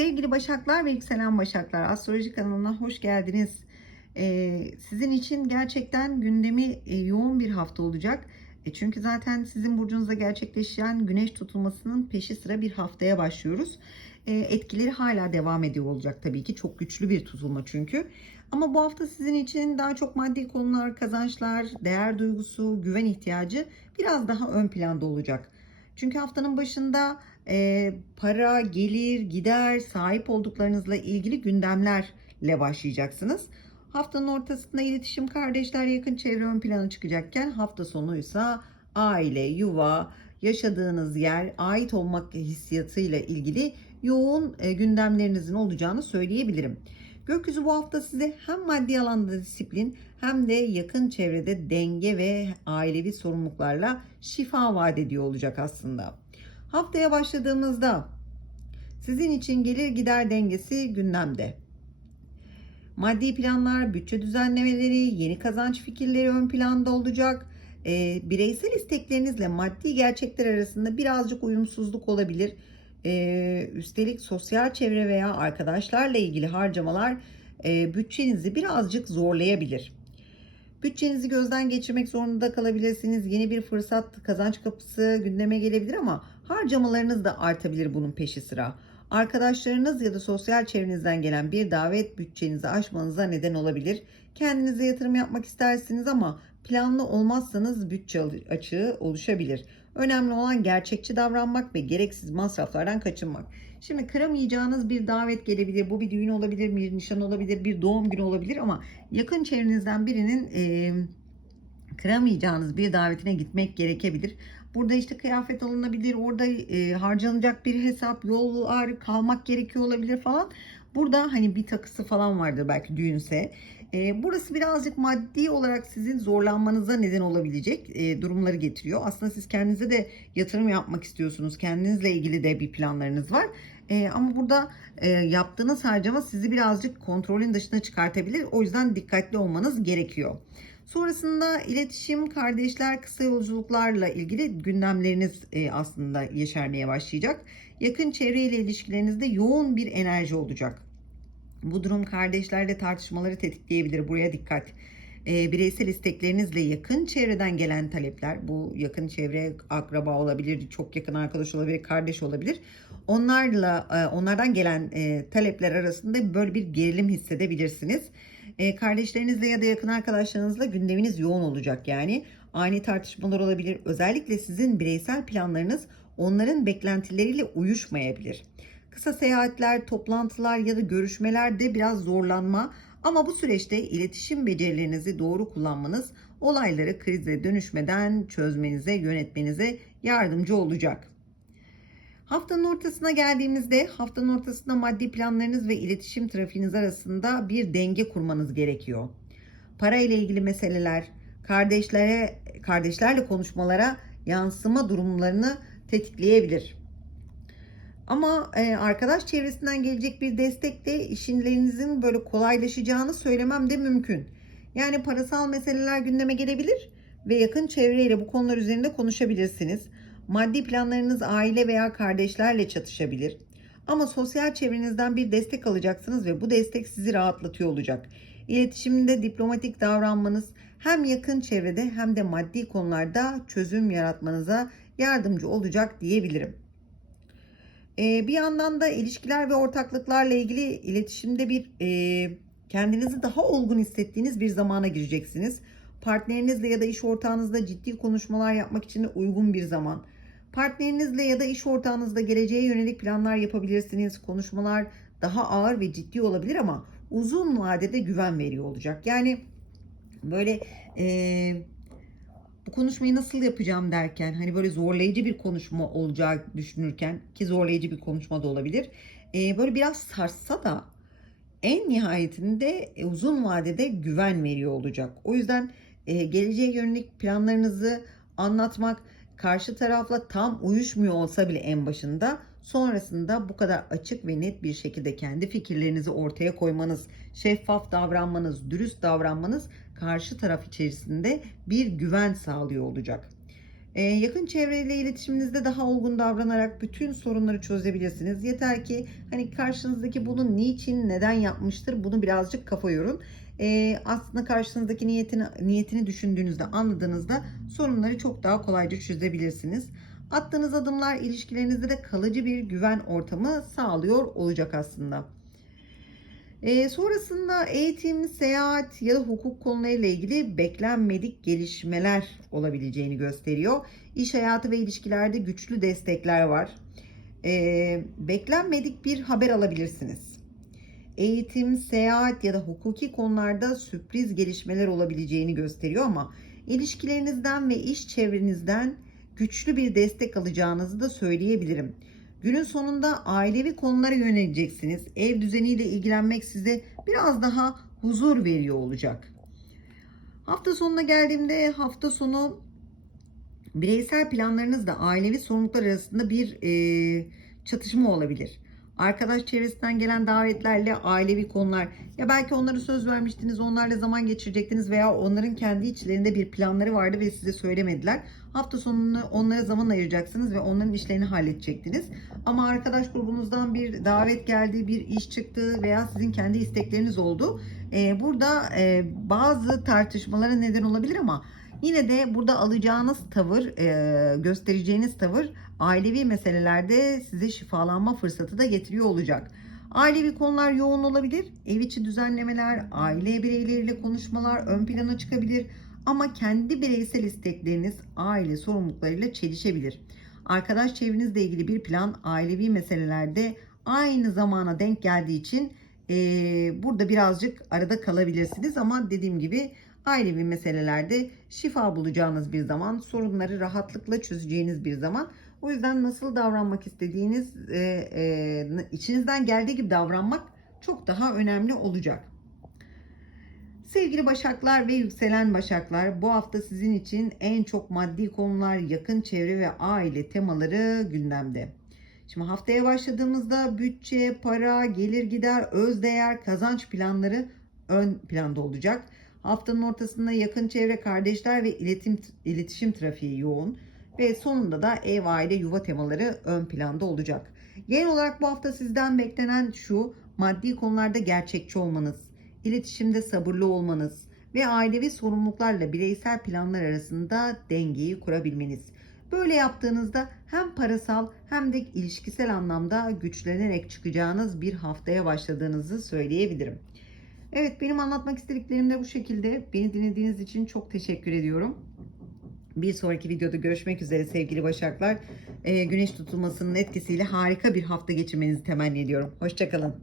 Sevgili Başaklar ve Yükselen Başaklar Astroloji kanalına hoş geldiniz. Ee, sizin için gerçekten gündemi e, yoğun bir hafta olacak. E, çünkü zaten sizin burcunuzda gerçekleşen güneş tutulmasının peşi sıra bir haftaya başlıyoruz. E, etkileri hala devam ediyor olacak tabii ki. Çok güçlü bir tutulma çünkü. Ama bu hafta sizin için daha çok maddi konular, kazançlar, değer duygusu, güven ihtiyacı biraz daha ön planda olacak. Çünkü haftanın başında e, para, gelir, gider, sahip olduklarınızla ilgili gündemlerle başlayacaksınız. Haftanın ortasında iletişim, kardeşler, yakın çevre ön plana çıkacakken hafta sonuysa aile, yuva, yaşadığınız yer, ait olmak hissiyatıyla ilgili yoğun e, gündemlerinizin olacağını söyleyebilirim. Gökyüzü bu hafta size hem maddi alanda disiplin hem de yakın çevrede denge ve ailevi sorumluluklarla şifa vaat ediyor olacak aslında. Haftaya başladığımızda sizin için gelir gider dengesi gündemde. Maddi planlar, bütçe düzenlemeleri, yeni kazanç fikirleri ön planda olacak. E, bireysel isteklerinizle maddi gerçekler arasında birazcık uyumsuzluk olabilir. E, üstelik sosyal çevre veya arkadaşlarla ilgili harcamalar e, bütçenizi birazcık zorlayabilir. Bütçenizi gözden geçirmek zorunda kalabilirsiniz. Yeni bir fırsat, kazanç kapısı gündeme gelebilir ama harcamalarınız da artabilir bunun peşi sıra. Arkadaşlarınız ya da sosyal çevrenizden gelen bir davet bütçenizi aşmanıza neden olabilir. Kendinize yatırım yapmak istersiniz ama planlı olmazsanız bütçe açığı oluşabilir. Önemli olan gerçekçi davranmak ve gereksiz masraflardan kaçınmak. Şimdi kıramayacağınız bir davet gelebilir. Bu bir düğün olabilir, bir nişan olabilir, bir doğum günü olabilir ama yakın çevrenizden birinin e, kıramayacağınız bir davetine gitmek gerekebilir. Burada işte kıyafet alınabilir, orada e, harcanacak bir hesap, yollar kalmak gerekiyor olabilir falan. Burada hani bir takısı falan vardır belki düğünse. E, burası birazcık maddi olarak sizin zorlanmanıza neden olabilecek e, durumları getiriyor. Aslında siz kendinize de yatırım yapmak istiyorsunuz. Kendinizle ilgili de bir planlarınız var. E, ama burada e, yaptığınız harcama sizi birazcık kontrolün dışına çıkartabilir. O yüzden dikkatli olmanız gerekiyor. Sonrasında iletişim, kardeşler, kısa yolculuklarla ilgili gündemleriniz e, aslında yeşermeye başlayacak. Yakın çevreyle ilişkilerinizde yoğun bir enerji olacak. Bu durum kardeşlerle tartışmaları tetikleyebilir. Buraya dikkat. E, bireysel isteklerinizle yakın çevreden gelen talepler, bu yakın çevre akraba olabilir, çok yakın arkadaş olabilir, kardeş olabilir. Onlarla e, onlardan gelen talepler arasında böyle bir gerilim hissedebilirsiniz. E, kardeşlerinizle ya da yakın arkadaşlarınızla gündeminiz yoğun olacak yani. Ani tartışmalar olabilir. Özellikle sizin bireysel planlarınız onların beklentileriyle uyuşmayabilir. Kısa seyahatler, toplantılar ya da görüşmelerde biraz zorlanma ama bu süreçte iletişim becerilerinizi doğru kullanmanız olayları krize dönüşmeden çözmenize, yönetmenize yardımcı olacak. Haftanın ortasına geldiğimizde haftanın ortasında maddi planlarınız ve iletişim trafiğiniz arasında bir denge kurmanız gerekiyor. Para ile ilgili meseleler, kardeşlere kardeşlerle konuşmalara yansıma durumlarını tetikleyebilir. Ama e, arkadaş çevresinden gelecek bir destek de işinlerinizin böyle kolaylaşacağını söylemem de mümkün. Yani parasal meseleler gündeme gelebilir ve yakın çevreyle bu konular üzerinde konuşabilirsiniz. Maddi planlarınız aile veya kardeşlerle çatışabilir. Ama sosyal çevrenizden bir destek alacaksınız ve bu destek sizi rahatlatıyor olacak. İletişimde diplomatik davranmanız hem yakın çevrede hem de maddi konularda çözüm yaratmanıza yardımcı olacak diyebilirim. Ee, bir yandan da ilişkiler ve ortaklıklarla ilgili iletişimde bir e, kendinizi daha olgun hissettiğiniz bir zamana gireceksiniz. Partnerinizle ya da iş ortağınızla ciddi konuşmalar yapmak için de uygun bir zaman. Partnerinizle ya da iş ortağınızla geleceğe yönelik planlar yapabilirsiniz. Konuşmalar daha ağır ve ciddi olabilir ama uzun vadede güven veriyor olacak. Yani böyle e, bu konuşmayı nasıl yapacağım derken hani böyle zorlayıcı bir konuşma olacağı düşünürken ki zorlayıcı bir konuşma da olabilir. E, böyle biraz sarsa da en nihayetinde e, uzun vadede güven veriyor olacak. O yüzden e, geleceğe yönelik planlarınızı anlatmak karşı tarafla tam uyuşmuyor olsa bile en başında sonrasında bu kadar açık ve net bir şekilde kendi fikirlerinizi ortaya koymanız, şeffaf davranmanız, dürüst davranmanız karşı taraf içerisinde bir güven sağlıyor olacak. Ee, yakın çevreyle iletişiminizde daha olgun davranarak bütün sorunları çözebilirsiniz. Yeter ki hani karşınızdaki bunu niçin, neden yapmıştır bunu birazcık kafa yorun. Ee, aslında karşınızdaki niyetini, niyetini düşündüğünüzde, anladığınızda sorunları çok daha kolayca çözebilirsiniz. Attığınız adımlar ilişkilerinizde de kalıcı bir güven ortamı sağlıyor olacak aslında. Ee, sonrasında eğitim, seyahat ya da hukuk konularıyla ilgili beklenmedik gelişmeler olabileceğini gösteriyor. İş hayatı ve ilişkilerde güçlü destekler var. Ee, beklenmedik bir haber alabilirsiniz. Eğitim, seyahat ya da hukuki konularda sürpriz gelişmeler olabileceğini gösteriyor ama ilişkilerinizden ve iş çevrenizden güçlü bir destek alacağınızı da söyleyebilirim. Günün sonunda ailevi konulara yöneleceksiniz. Ev düzeniyle ilgilenmek size biraz daha huzur veriyor olacak. Hafta sonuna geldiğimde hafta sonu bireysel planlarınızla ailevi sorumluluklar arasında bir e, çatışma olabilir. Arkadaş çevresinden gelen davetlerle ailevi konular ya belki onlara söz vermiştiniz onlarla zaman geçirecektiniz veya onların kendi içlerinde bir planları vardı ve size söylemediler. Hafta sonunu onlara zaman ayıracaksınız ve onların işlerini halledecektiniz. Ama arkadaş grubunuzdan bir davet geldi, bir iş çıktı veya sizin kendi istekleriniz oldu. Ee, burada e, bazı tartışmalara neden olabilir ama yine de burada alacağınız tavır, e, göstereceğiniz tavır ailevi meselelerde size şifalanma fırsatı da getiriyor olacak. Ailevi konular yoğun olabilir. Ev içi düzenlemeler, aile bireyleriyle konuşmalar ön plana çıkabilir. Ama kendi bireysel istekleriniz aile sorumluluklarıyla çelişebilir. Arkadaş çevrenizle ilgili bir plan ailevi meselelerde aynı zamana denk geldiği için e, burada birazcık arada kalabilirsiniz. Ama dediğim gibi ailevi meselelerde şifa bulacağınız bir zaman, sorunları rahatlıkla çözeceğiniz bir zaman. O yüzden nasıl davranmak istediğiniz, e, e, içinizden geldiği gibi davranmak çok daha önemli olacak. Sevgili Başaklar ve yükselen Başaklar, bu hafta sizin için en çok maddi konular, yakın çevre ve aile temaları gündemde. Şimdi haftaya başladığımızda bütçe, para, gelir gider, öz değer, kazanç planları ön planda olacak. Haftanın ortasında yakın çevre, kardeşler ve iletişim, iletişim trafiği yoğun. Ve sonunda da ev, aile, yuva temaları ön planda olacak. Genel olarak bu hafta sizden beklenen şu, maddi konularda gerçekçi olmanız, iletişimde sabırlı olmanız ve ailevi sorumluluklarla bireysel planlar arasında dengeyi kurabilmeniz. Böyle yaptığınızda hem parasal hem de ilişkisel anlamda güçlenerek çıkacağınız bir haftaya başladığınızı söyleyebilirim. Evet benim anlatmak istediklerim de bu şekilde. Beni dinlediğiniz için çok teşekkür ediyorum. Bir sonraki videoda görüşmek üzere sevgili Başaklar. Ee, güneş tutulmasının etkisiyle harika bir hafta geçirmenizi temenni ediyorum. Hoşçakalın.